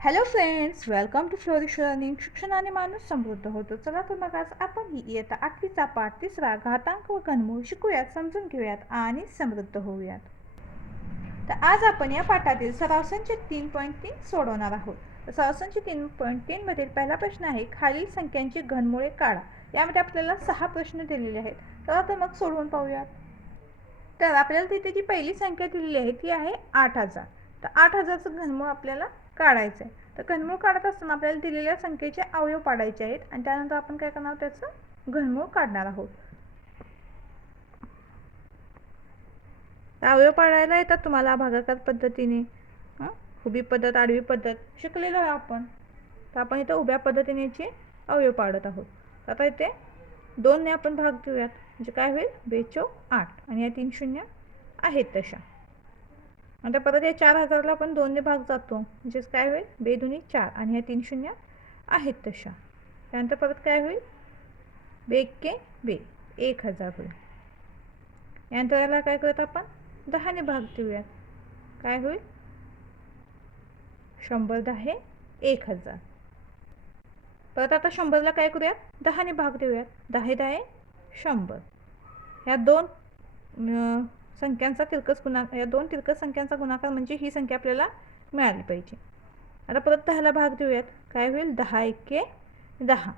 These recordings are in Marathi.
Hello friends welcome to Flourish Learning शिक्षणाने माणूस समृद्ध होतो. चला तर मग आज आपण ही इयत्ता आठवीचा पाठ तिसरा घातांक व घनमूळ शिकूयात समजून घेऊयात आणि समृद्ध होऊयात. तर आज आपण या पाठातील सरावसांचे तीन पॉईंट तीन सोडवणार आहोत. तर तीन पॉईंट तीनमधील पहिला प्रश्न आहे खालील संख्यांची घनमुळे काढा. यामध्ये आपल्याला सहा प्रश्न दिलेले आहेत. चला तर मग सोडवून पाहूयात. तर आपल्याला तिथे जी पहिली संख्या दिलेली आहे ती आहे आठ हजार. तर आठ हजारचं घनमूळ आपल्याला काढायचं आहे तर घनमूळ काढत असताना आपल्याला दिलेल्या संख्येचे अवयव पाडायचे आहेत आणि त्यानंतर आपण काय करणार आहोत त्याचं? घनमूळ काढणार आहोत. अवयव पाडायला येतात तुम्हाला भागाकार पद्धतीने. उभी पद्धत आडवी पद्धत शिकलेलो आहे आपण. तर आपण इथं उभ्या पद्धतीने याचे अवयव पाडत आहोत. आता इथे दोनने आपण भाग देऊयात म्हणजे काय होईल? बेचो आठ. आणि या तीन शून्य आहेत तशा. नंतर परत या चार हजारला पण दोनने भाग जातो. म्हणजेच काय होईल? बेदुनी चार. आणि ह्या तीन शून्य आहेत तशा. त्यानंतर परत काय होईल? बे के बे. एक हजार होईल. यानंतर याला काय करत आपण? दहाने भाग देऊयात. काय होईल? शंभर दहा एक हजार. परत आता शंभरला काय करूयात? दहाने भाग देऊयात. दहा दहा शंभर. ह्या दोन संख्यांचा तिरकस गुणा या दोन तिरकस संख्यांचा गुणाकार म्हणजे ही संख्या आपल्याला मिळाली पाहिजे. आता परत दहाला भाग देऊयात. काय होईल? दहा एके दहा.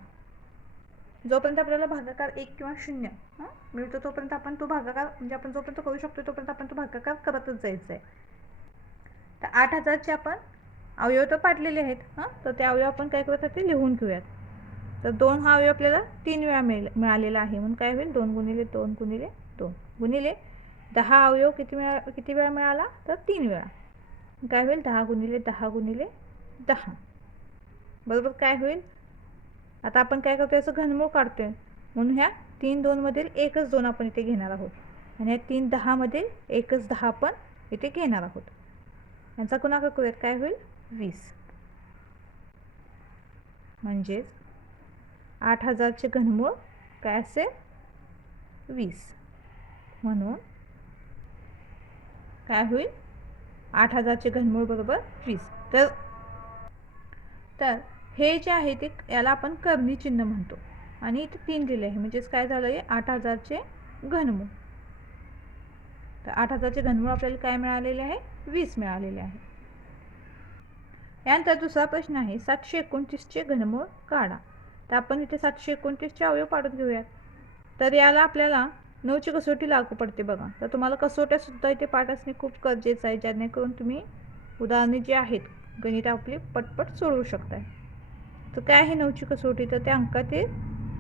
जोपर्यंत आपल्याला भागाकार एक किंवा शून्य मिळतो तोपर्यंत आपण तो भागाकार म्हणजे आपण जोपर्यंत करू शकतो तोपर्यंत आपण तो भागाकार करतच जायचं आहे तर आठ हजारचे आपण अवयव तर पाडलेले आहेत हां? तर ते अवयव आपण काय करत ते लिहून घेऊयात. तर दोन हा अवयव आपल्याला तीन वेळा मिळ मिळालेला आहे. म्हणून काय होईल? दोन गुणिले दोन गुणिले दोन. गुणिले दहा अवयव किती मिळा किती वेळा मिळाला? तर तीन वेळा. काय होईल? दहा गुणिले दहा गुणिले दहा. बरोबर काय होईल? आता आपण काय करतो याचं घनमूळ काढतोय. म्हणून ह्या तीन दोनमधील एकच दोन आपण इथे घेणार आहोत. आणि ह्या तीन दहामधील एकच दहा आपण इथे घेणार आहोत. यांचा गुणाकार करूयात. काय होईल? वीस. म्हणजेच आठ हजारचे घनमूळ काय असेल? वीस. म्हणून काय होईल? आठ हजारचे घनमूळ बरोबर वीस. तर तर हे जे आहे ते याला आपण कर्णी चिन्ह म्हणतो. आणि इथे तीन लिहिले आहे. म्हणजेच काय झालं आहे आठ हजारचे घनमूळ. तर आठ हजारचे घनमूळ आपल्याला काय मिळालेले आहे? वीस मिळालेले आहे. यानंतर दुसरा प्रश्न आहे सातशे एकोणतीसचे घनमूळ काढा. तर आपण इथे सातशे एकोणतीसचे अवयव पाडून घेऊयात. तर याला आपल्याला नऊची कसोटी लागू पडते बघा. तर तुम्हाला कसोट्यासुद्धा इथे पाठ असणे खूप गरजेचं आहे जेणेकरून तुम्ही उदाहरणे जी आहेत गणित आपली पटपट सोडवू शकताय. तर काय आहे नऊची कसोटी? तर त्या अंकातील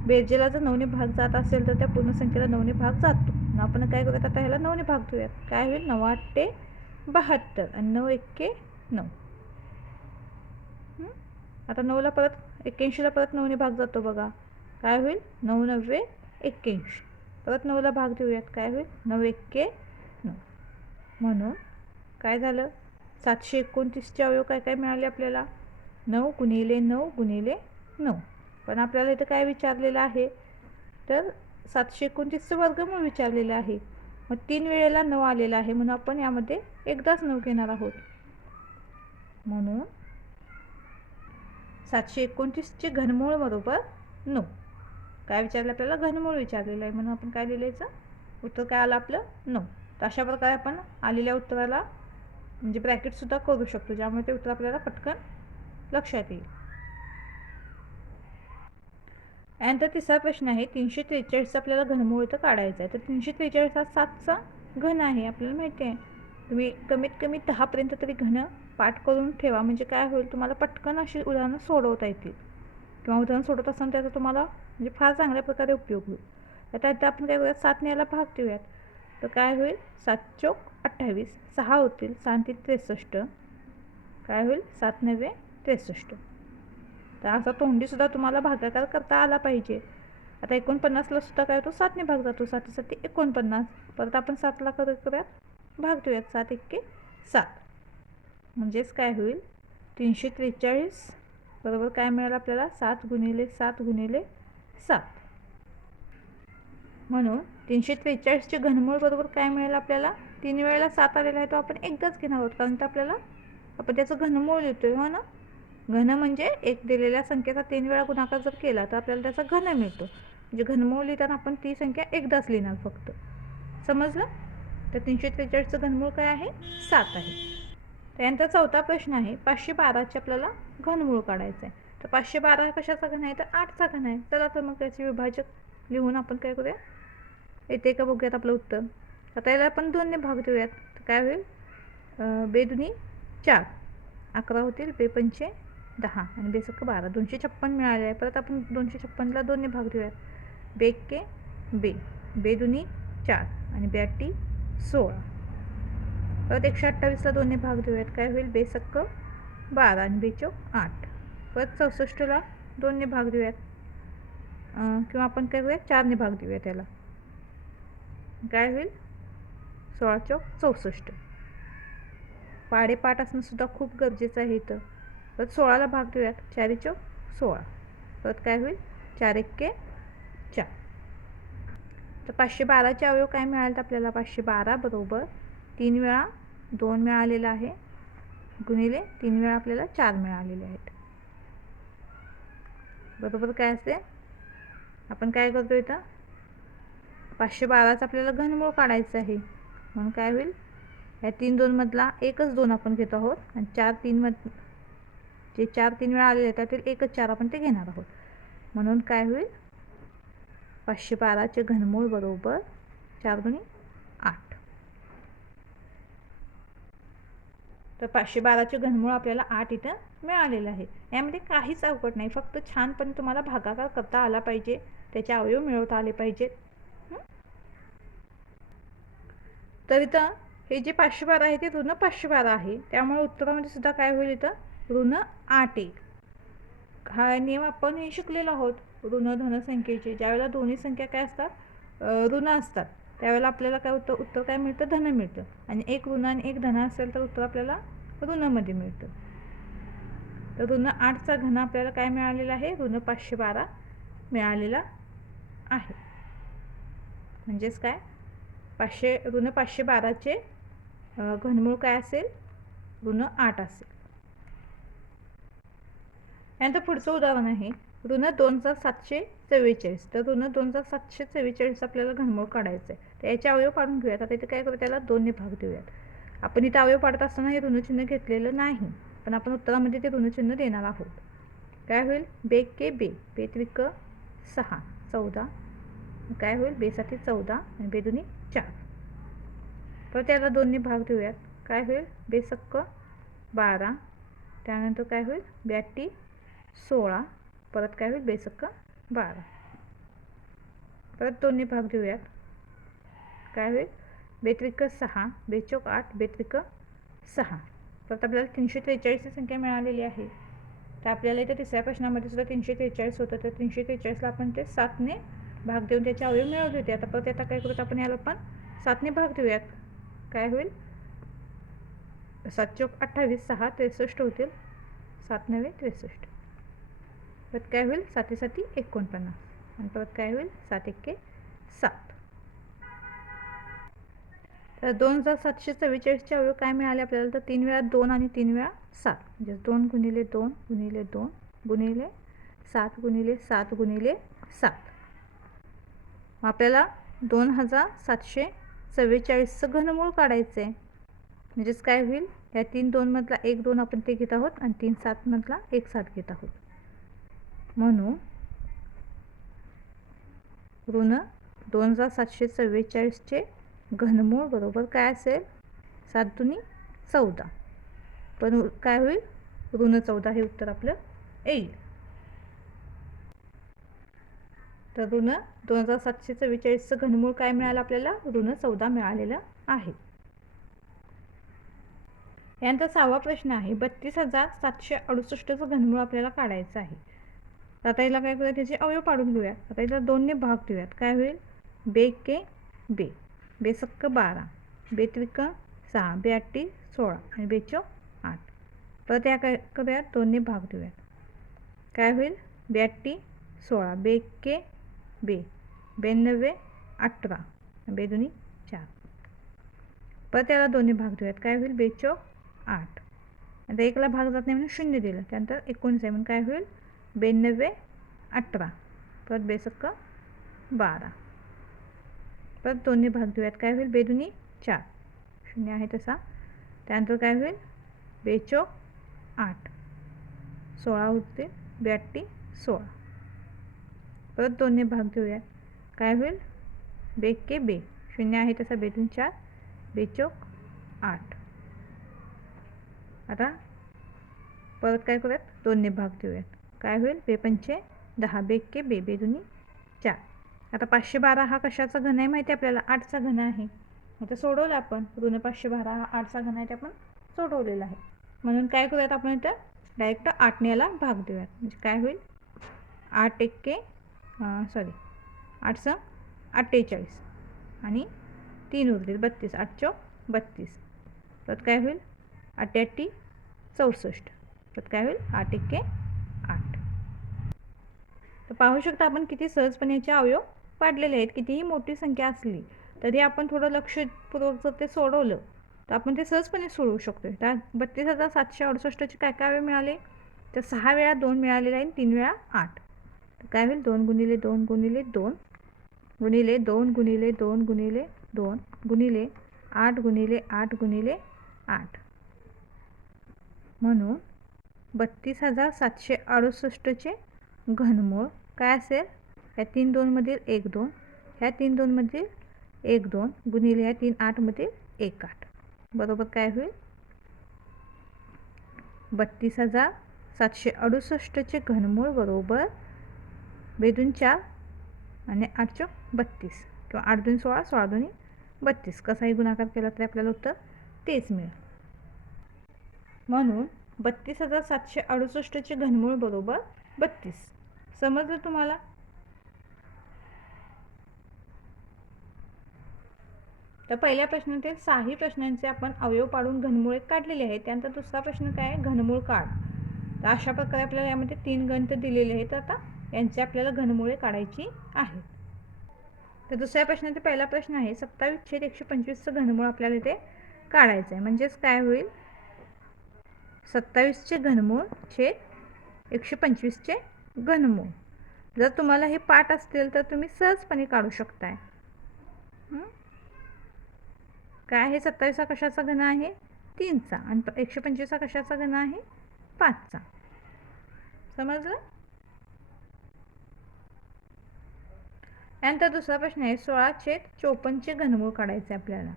बेरजेला जर नवने भाग जात असेल तर त्या पूर्ण संख्येला नवने भाग जातो. आपण काय करूयात? आता ह्याला नऊने भाग देऊयात काय होईल? नऊ आठे बहात्तर आणि नऊ एक्के नऊ. आता नऊला परत एक्क्याऐंशीला परत नऊने भाग जातो बघा. काय होईल? नऊ नव्वे एक्क्याऐंशी. परत नऊला भाग देऊयात. काय होईल? नऊ एक्के नऊ. म्हणून काय झालं? सातशे एकोणतीसचे अवयव काय काय मिळाले आपल्याला? नऊ गुणिले नऊ गुणिले नऊ. पण आपल्याला इथं काय विचारलेलं आहे? तर सातशे एकोणतीसचं वर्गमूळ विचारलेलं आहे. मग तीन वेळेला नऊ आलेला आहे. म्हणून आपण यामध्ये एकदाच नऊ घेणार आहोत. म्हणून सातशे एकोणतीसचे घनमूळ बरोबर नऊ. काय विचारलं आपल्याला? घनमूळ विचारलेलं आहे म्हणून आपण काय लिहायचं? उत्तर काय आलं आपलं? नऊ. तर अशा प्रकारे आपण आलेल्या उत्तराला म्हणजे ब्रॅकेटसुद्धा करू शकतो ज्यामुळे ते उत्तर आपल्याला पटकन लक्षात येईल. यानंतर तिसरा प्रश्न आहे तीनशे त्रेचाळीसचा आपल्याला घनमूळ इथं काढायचा आहे. तर तीनशे त्रेचाळीस हा सातचा घन आहे आपल्याला माहिती आहे. तुम्ही कमीत कमी दहापर्यंत तरी घन पाठ करून ठेवा. म्हणजे काय होईल? तुम्हाला पटकन अशी उदाहरणं सोडवता येतील. किंवा उदाहरण सोडवत असताना त्याचा तुम्हाला म्हणजे फार चांगल्या प्रकारे उपयोग होईल. आता आता आपण काय करूयात सात न्यायला भाग देऊयात तर काय होईल? सात चोक अठ्ठावीस सहा होतील सहा त्रेसष्ट. काय होईल? सात नव्वे त्रेसष्ट. तर असा तोंडीसुद्धा तुम्हाला भागाकार करता आला पाहिजे. आता एकोणपन्नासला सुद्धा काय होतो? सातने भाग जातो. सातीसाठी एकोणपन्नास. परत आपण सातला करत करूयात. भाग ठेवूयात. सात एक्के सात. म्हणजेच काय होईल? तीनशे त्रेचाळीस. बरोबर काय मिळालं आपल्याला? सात गुणिले सात गुणिले सात. म्हणून तीनशे त्रेचाळीसचे घनमूळ बरोबर काय मिळेल आपल्याला? तीन वेळेला सात आलेला आहे तो आपण एकदाच घेणार आहोत. कारण तर आपल्याला आपण त्याचं घनमूळ लिहितोय हो ना? घन म्हणजे एक दिलेल्या संख्येचा तीन वेळा गुणाकार जर केला तर आपल्याला त्याचा घन मिळतो. म्हणजे घनमूळ लिहिताना आपण ती संख्या एकदाच लिहिणार फक्त. समजलं? तर तीनशे त्रेचाळीसचं घनमूळ काय आहे? सात आहे. त्यानंतर चौथा प्रश्न आहे पाचशे बाराचे आपल्याला घनमूळ काढायचं आहे तर पाचशे बारा कशाचा घन आहे? तर आठचा घन आहे. चला तर मग त्याचे विभाजक लिहून आपण काय करूया? येते का बघूयात आपलं उत्तर. आता याला आपण दोनने भाग देऊयात. तर काय होईल? बेदुनी चार. अकरा होतील बेपंचे दहा. आणि बेसक्क बारा. दोनशे छप्पन मिळाले आहे. परत आपण दोनशे छप्पनला दोनने भाग देऊयात. बेक्के बे. बेदुनी चार. आणि ब्याटी सोळा. परत एकशे अठ्ठावीसला दोन्ही भाग देऊयात. काय होईल? बेसक्क बारा आणि बेचो आठ. परत चौसष्टला दोनने भाग देऊयात. किंवा आपण काय करूया? चारने भाग देऊया त्याला काय होईल? सोळा चौक चौसष्ट. पाडेपाठ असणंसुद्धा खूप गरजेचं आहे इथं. परत सोळाला भाग देऊयात. चारी चौक सोळा. परत काय होईल? चार एक्के चार. तर पाचशे बाराचे अवयव काय मिळाले तर आपल्याला? पाचशे बारा बरोबर. तीन वेळा दोन मिळालेलं आहे. गुणिले तीन वेळा आपल्याला चार मिळालेले आहेत. बरोबर काय असते? आपण काय करतो इथं? पाचशे बाराचं आपल्याला घनमूळ काढायचं आहे. म्हणून काय होईल? या तीन दोनमधला एकच दोन आपण घेतो आहोत. आणि चार तीनमध जे चार तीन वेळा आलेले त्यातील एकच चार आपण ते घेणार आहोत. म्हणून काय होईल? पाचशे बाराचे घनमूळ बरोबर चार दुनी आठ तर पाचशे बाराचे घनमूळ आपल्याला आठ इथं मिळालेलं आहे. यामध्ये काहीच अवघड नाही. फक्त छानपणे तुम्हाला भागाकार करता आला पाहिजे. त्याचे अवयव मिळवता आले पाहिजेत तर इथं हे जे पाचशे बारा आहे ते ऋण पाचशे बारा आहे. त्यामुळे उत्तरामध्ये सुद्धा काय होईल इथं? ऋण आठ येईल हा नियम आपण हे शिकलेलो आहोत. ऋण धनसंख्येचे ज्यावेळेला दोन्ही संख्या काय असतात? ऋण असतात. त्यावेळेला आपल्याला काय होतं उत्तर काय मिळतं? धन मिळतं. आणि एक ऋण आणि एक धन असेल तर उत्तर आपल्याला ऋणामध्ये मिळतं. तर ऋण आठचा घन आपल्याला काय मिळालेला आहे? ऋण पाचशे बारा मिळालेला आहे. म्हणजेच काय? पाचशे ऋण पाचशे बाराचे घनमूळ काय असेल? ऋण आठ असेल. यानंतर पुढचं उदाहरण आहे. ऋण दोन हजार सातशे चव्वेचाळीस. तर ऋण दोन हजार सातशे चव्वेचाळीस आपल्याला घनमूळ काढायचं आहे तर याचे अवयव पाडून घेऊयात. आता इथे काय करू त्याला दोन्ही भाग देऊयात. आपण इथं अवयव पाडत असताना हे ऋणचिन्ह घेतलेलं नाही. पण आपण उत्तरामध्ये ते ऋणचिन्ह देणार आहोत. काय होईल? बे के बे. बेत्रिक सहा चौदा. काय होईल? बेसाठी चौदा आणि बेदुनी चार. तर त्याला दोन्ही भाग देऊयात. काय होईल? बेसक्क बारा. त्यानंतर काय होईल? ब्याटी सोळा. परत काय होईल? बेसक्क बारा. परत दोन्ही भाग देऊयात काय होईल? बेत्रिक सहा बेचोक आठ बेत्रिक सहा. परत आपल्याला तीनशे त्रेचाळीसची संख्या मिळालेली आहे. तर आपल्याला इथे तिसऱ्या प्रश्नामध्ये सुद्धा तीनशे त्रेचाळीस होतं. तर तीनशे त्रेचाळीसला आपण ते सातने भाग देऊन त्याचे अवयव मिळवले होते. आता परत आता काय करूत आपण याला पण सातने भाग देऊयात. काय होईल? सात चौक अठ्ठावीस सहा त्रेसष्ट होतील. सात नव्हे त्रेसष्ट. परत काय होईल? साती साती एकोणपन्नास. आणि परत काय होईल? सात एक्के सात. तर दोन हजार सातशे चव्वेचाळीसचे अवयव काय मिळाले आपल्याला? तर तीन वेळा दोन आणि तीन वेळा सात. म्हणजे दोन गुणिले दोन गुणिले दोन गुणिले सात गुणिले सात गुणिले सात. मग आपल्याला दोन हजार सातशे चव्वेचाळीसचं घनमूळ काढायचं आहे म्हणजेच काय होईल? या तीन दोनमधला एक दोन आपण ते घेत आहोत आणि तीन सातमधला एक सात घेत आहोत. म्हणून ऋण दोन हजार सातशे चव्वेचाळीसचे घनमूळ बरोबर काय असेल? सात दुनी चौदा. पण काय होईल? ऋण चौदा हे उत्तर आपलं येईल. तर ऋण दोन हजार सातशे चव्वेचाळीसचं घनमूळ काय मिळालं आपल्याला? ऋण चौदा मिळालेलं आहे. यानंतर सहावा प्रश्न आहे बत्तीस हजार सातशे अडुसष्टचं घनमूळ आपल्याला काढायचं आहे. आता याला काय करूया त्याचे अवयव पाडून घेऊया आता याला दोनने भाग देऊयात काय होईल? बे के बे. बेसक्क बारा. बेत्रिक सहा. बेअट्टी सोळा. आणि बेचो आठ. परत या काय करूयात? दोन्ही भाग देऊयात काय होईल? ब्याट्टी सोळा. बे के बे. ब्याण्णवे अठरा. बेदुनी चार. परत याला दोन्ही भाग देऊयात काय होईल? बेचो आठ. आता एकला भाग जात नाही म्हणून शून्य दिलं. त्यानंतर एकोणीस आहे. म्हणून काय होईल? ब्याण्णव अठरा. परत बेसक्क बारा. परत दोन्ही भाग देऊयात काय होईल? बेदुनी चार. शून्य आहे तसा. त्यानंतर काय होईल? बेचो आठ. सोळा होते. ब्याट्टी सोळा. परत दोन्ही भाग देऊयात काय होईल? बेके बे. शून्य आहे तसा. बेदून चार. बेचोक आठ. आता परत काय करूयात? दोन्ही भाग देऊयात काय होईल? बेपंचे दहा दहा बेके बेबे दुनी चार. आता पाचशे बारा हा कशाचा घन आहे माहिती आहे आपल्याला? आठचा घन आहे. आता सोडवलं आपण. ऋण पाचशे बारा हा आठचा घन आहे ते आपण सोडवलेला आहे. म्हणून काय करूयात आपण इथं? डायरेक्ट आठने याला भाग देऊयात. म्हणजे काय होईल? आठ एक्के सॉरी आठ अठ्ठेचाळीस. आणि तीन उरतील बत्तीस. आठ चौ बत्तीस. त्यात काय होईल? अठ्ठ्याऐंशी चौसष्ट. त्यात काय होईल? आठ एक्के पाहू शकता आपण किती सहजपणे याचे अवयव पाडलेले आहेत कितीही मोठी संख्या असली तरी आपण थोडं लक्षपूर्वक जर ते सोडवलं तर आपण ते सहजपणे सोडवू शकतो त्या बत्तीस हजार सातशे अडुसष्टचे काय काय वेळ मिळाले? तर सहा वेळा दोन मिळालेले आहे तीन वेळा आठ. तर काय होईल? दोन गुणिले दोन गुणिले दोन गुणिले दोन गुणिले दोन गुणिले दोन गुणिले आठ गुणिले आठ गुणिले आठ. म्हणून बत्तीस हजार सातशे अडुसष्टचे घनमूळ काय असेल? ह्या तीन दोनमधील एक दोन. ह्या तीन दोनमधील एक दोन गुणिले ह्या तीन आठमधील एक आठ. बरोबर काय होईल? बत्तीस हजार सातशे अडुसष्टचे घनमूळ बरोबर बेदून चार आणि आठ बत्तीस. किंवा आठ दोन सोळा सोळा दोन्ही बत्तीस. कसाही गुणाकार केला तरी आपल्याला उत्तर तेच मिळेल. म्हणून बत्तीस हजार सातशे अडुसष्टचे घनमूळ बरोबर बत्तीस. समजलं तुम्हाला? तर पहिल्या प्रश्नातील सहाही प्रश्नांचे आपण अवयव पाडून घनमुळे काढलेले आहेत. त्यानंतर दुसरा प्रश्न काय आहे? घनमूळ काढ. तर अशा प्रकारे आपल्याला यामध्ये तीन गणित दिलेले आहेत आता. यांचे आपल्याला घनमुळे काढायची आहे तर दुसऱ्या प्रश्नाचा पहिला प्रश्न आहे सत्तावीस छेद एकशे पंचवीसचं घनमूळ आपल्याला इथे काढायचं आहे. म्हणजेच काय होईल? सत्तावीसचे घनमूळ छेद एकशे पंचवीसचे घनमूळ जर तुम्हाला हे पाठ असतील तर तुम्ही सहजपणे काढू शकताय. काय आहे? सत्तावीसा कशाचा घन आहे? तीनचा. आणि एकशे पंचवीसा कशाचा घन आहे? पाचचा. समजलं? त्यानंतर दुसरा प्रश्न आहे सोळा छेद चोपन्नचे घनमूळ काढायचे आपल्याला.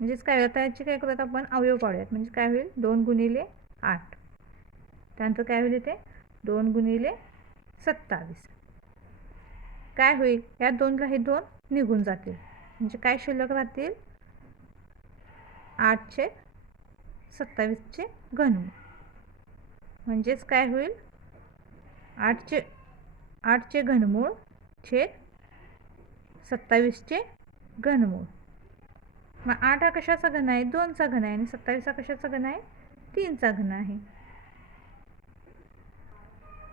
म्हणजेच काय? होईल याची काय करूयात आपण? अवयव काढूयात. म्हणजे काय होईल? दोन गुणिले आठ. त्यानंतर काय होईल इथे? दोन गुणिले सत्तावीस. काय होईल? या दोनला हे दोन निघून जातील. म्हणजे काय शिल्लक राहतील? आठशे सत्तावीसचे घनमूळ. म्हणजेच काय होईल? आठचे आठचे घनमूळ छेद सत्तावीसचे घनमूळ. मग आठ हा कशाचा घन आहे? दोनचा घन आहे आणि सत्तावीस हा कशाचा घन आहे? तीनचा घन आहे.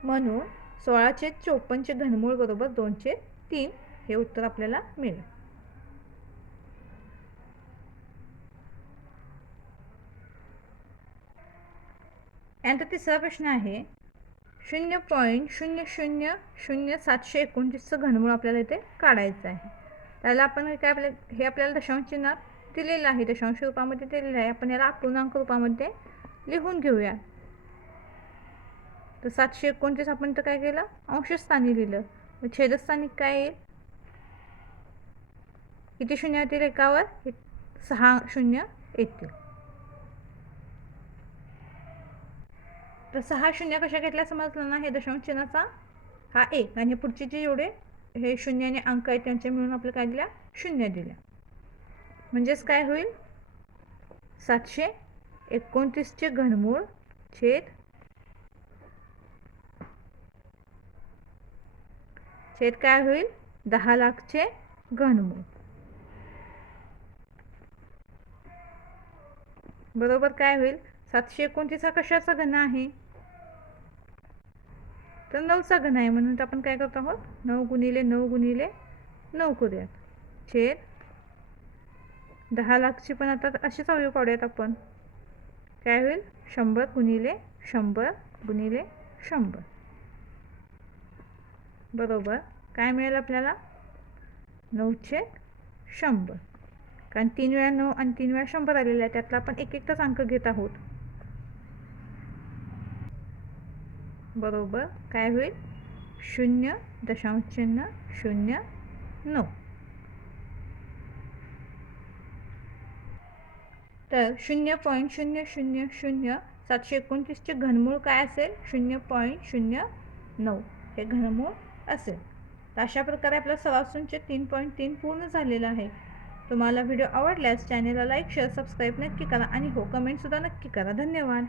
म्हणून सोळाचे चोपन्नचे घनमूळ बरोबर दोनशे तीन हे उत्तर आपल्याला मिळेल. यानंतर तिसरा प्रश्न आहे शून्य पॉईंट शून्य शून्य शून्य सातशे एकोणतीसचं घनमूळ आपल्याला इथे काढायचं आहे. त्याला आपण काय आपल्या हे आपल्याला दशांश चिन्हात दिलेलं आहे दशांश रूपामध्ये दिलेलं आहे. आपण याला अपूर्णांक रूपामध्ये लिहून घेऊया. तर सातशे एकोणतीस आपण तर काय केलं? अंशस्थानी लिहिलं. मग छेदस्थानी काय येईल? किती शून्य येतील एकावर? एक सहा शून्य येतील. तर सहा शून्य कशा घेतल्या समजलं ना? हे दशांश चिन्हाचा हा एक. आणि पुढचे जे एवढे हे शून्य आणि अंक आहेत त्यांचे मिळून आपलं काय दिल्या? शून्य दिल्या. म्हणजेच काय होईल? सातशे एकोणतीसचे घनमूळ छेद छेद काय होईल? दहा लाखचे घनमूळ. बरोबर काय होईल? सातशे एकोणतीस हा कशाचा घन आहे? तर नऊचा घन आहे म्हणून तर आपण काय करतो आहोत? नऊ गुणिले नऊ गुणिले नऊ करूयात. छेद दहा लाखची पण आता असेच अवयव पाडूयात आपण. काय होईल? शंभर गुणिले शंभर गुणिले शंभर. बरोबर. काय मिळेल आपल्याला? नऊचे शंभर. कारण तीन वेळा नऊ आणि तीन वेळा शंभर आलेला आहे त्यातला आपण एक एकटाच अंक घेत आहोत. बरोबर? काय होईल? शून्य दशांश चिन्ह शून्य नऊ. तर शून्य पॉईंट शून्य शून्य शून्य सातशे एकोणतीसचे घनमूळ काय असेल? शून्य पॉईंट शून्य नऊ. हे घनमूळ असेल. अशा प्रकारे आपलं सवासूनचे तीन पॉईंट तीन पूर्ण झालेलं आहे. तुम्हाला व्हिडिओ आवडल्यास चॅनेलला लाईक शेअर सबस्क्राईब नक्की करा आणि हो कमेंटसुद्धा नक्की करा. धन्यवाद.